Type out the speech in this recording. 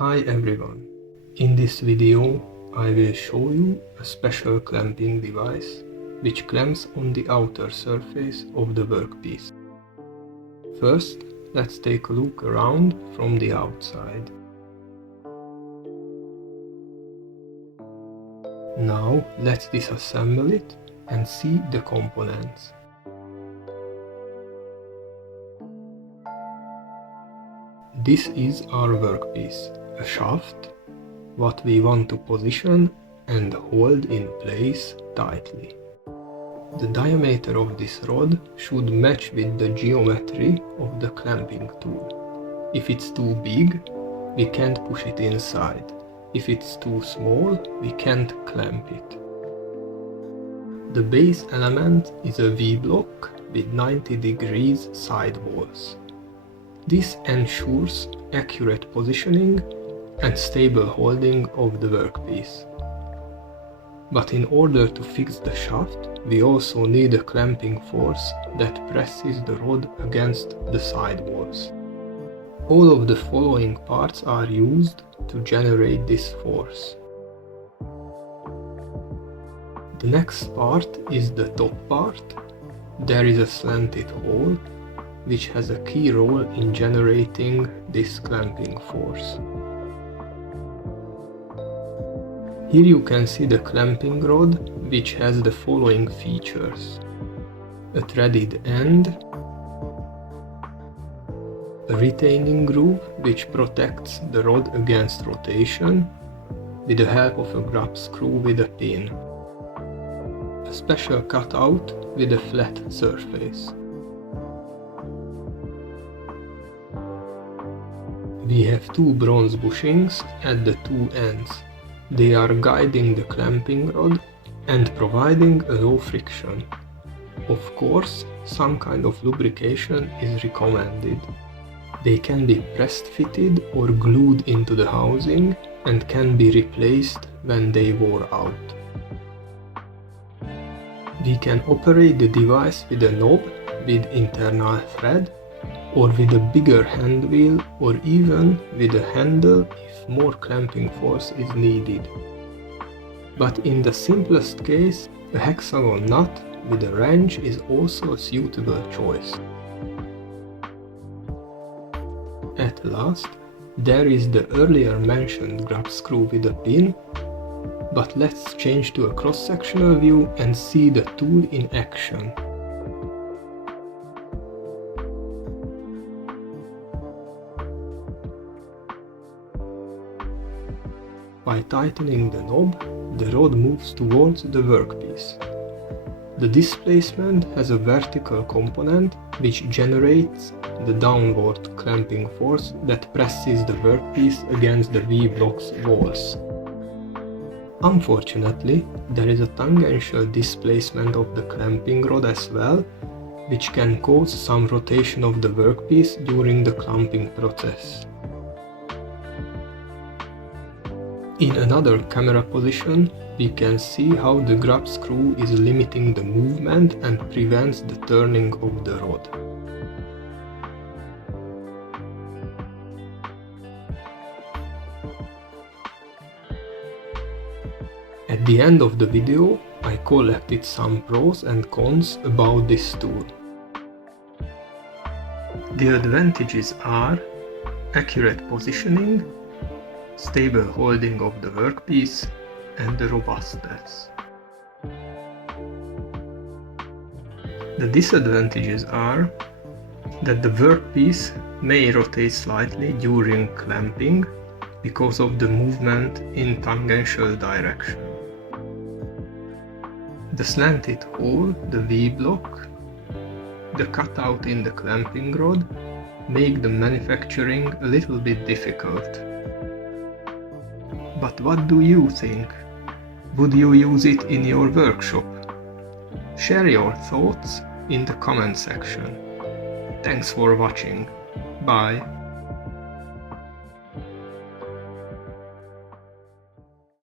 Hi everyone, in this video I will show you a special clamping device which clamps on the outer surface of the workpiece. First, let's take a look around from the outside. Now let's disassemble it and see the components. This is our workpiece, a shaft, what we want to position and hold in place tightly. The diameter of this rod should match with the geometry of the clamping tool. If it's too big, we can't push it inside. If it's too small, we can't clamp it. The base element is a V-block with 90 degrees side walls. This ensures accurate positioning and stable holding of the workpiece. But in order to fix the shaft, we also need a clamping force that presses the rod against the side walls. All of the following parts are used to generate this force. The next part is the top part. There is a slanted hole which has a key role in generating this clamping force. Here you can see the clamping rod, which has the following features: a threaded end, a retaining groove which protects the rod against rotation with the help of a grub screw with a pin, a special cutout with a flat surface. We have two bronze bushings at the two ends. They are guiding the clamping rod and providing a low friction. Of course, some kind of lubrication is recommended. They can be pressed fitted or glued into the housing and can be replaced when they wore out. We can operate the device with a knob with internal thread, or with a bigger hand wheel, or even with a handle if more clamping force is needed. But in the simplest case, a hexagon nut with a wrench is also a suitable choice. At last, there is the earlier mentioned grub screw with a pin, but let's change to a cross-sectional view and see the tool in action. By tightening the knob, the rod moves towards the workpiece. The displacement has a vertical component which generates the downward clamping force that presses the workpiece against the V-block's walls. Unfortunately, there is a tangential displacement of the clamping rod as well, which can cause some rotation of the workpiece during the clamping process. In another camera position, we can see how the grub screw is limiting the movement and prevents the turning of the rod. At the end of the video, I collected some pros and cons about this tool. The advantages are accurate positioning, stable holding of the workpiece, and the robustness. The disadvantages are that the workpiece may rotate slightly during clamping because of the movement in tangential direction. The slanted hole, the V-block, the cutout in the clamping rod make the manufacturing a little bit difficult. But what do you think? Would you use it in your workshop? Share your thoughts in the comment section. Thanks for watching. Bye.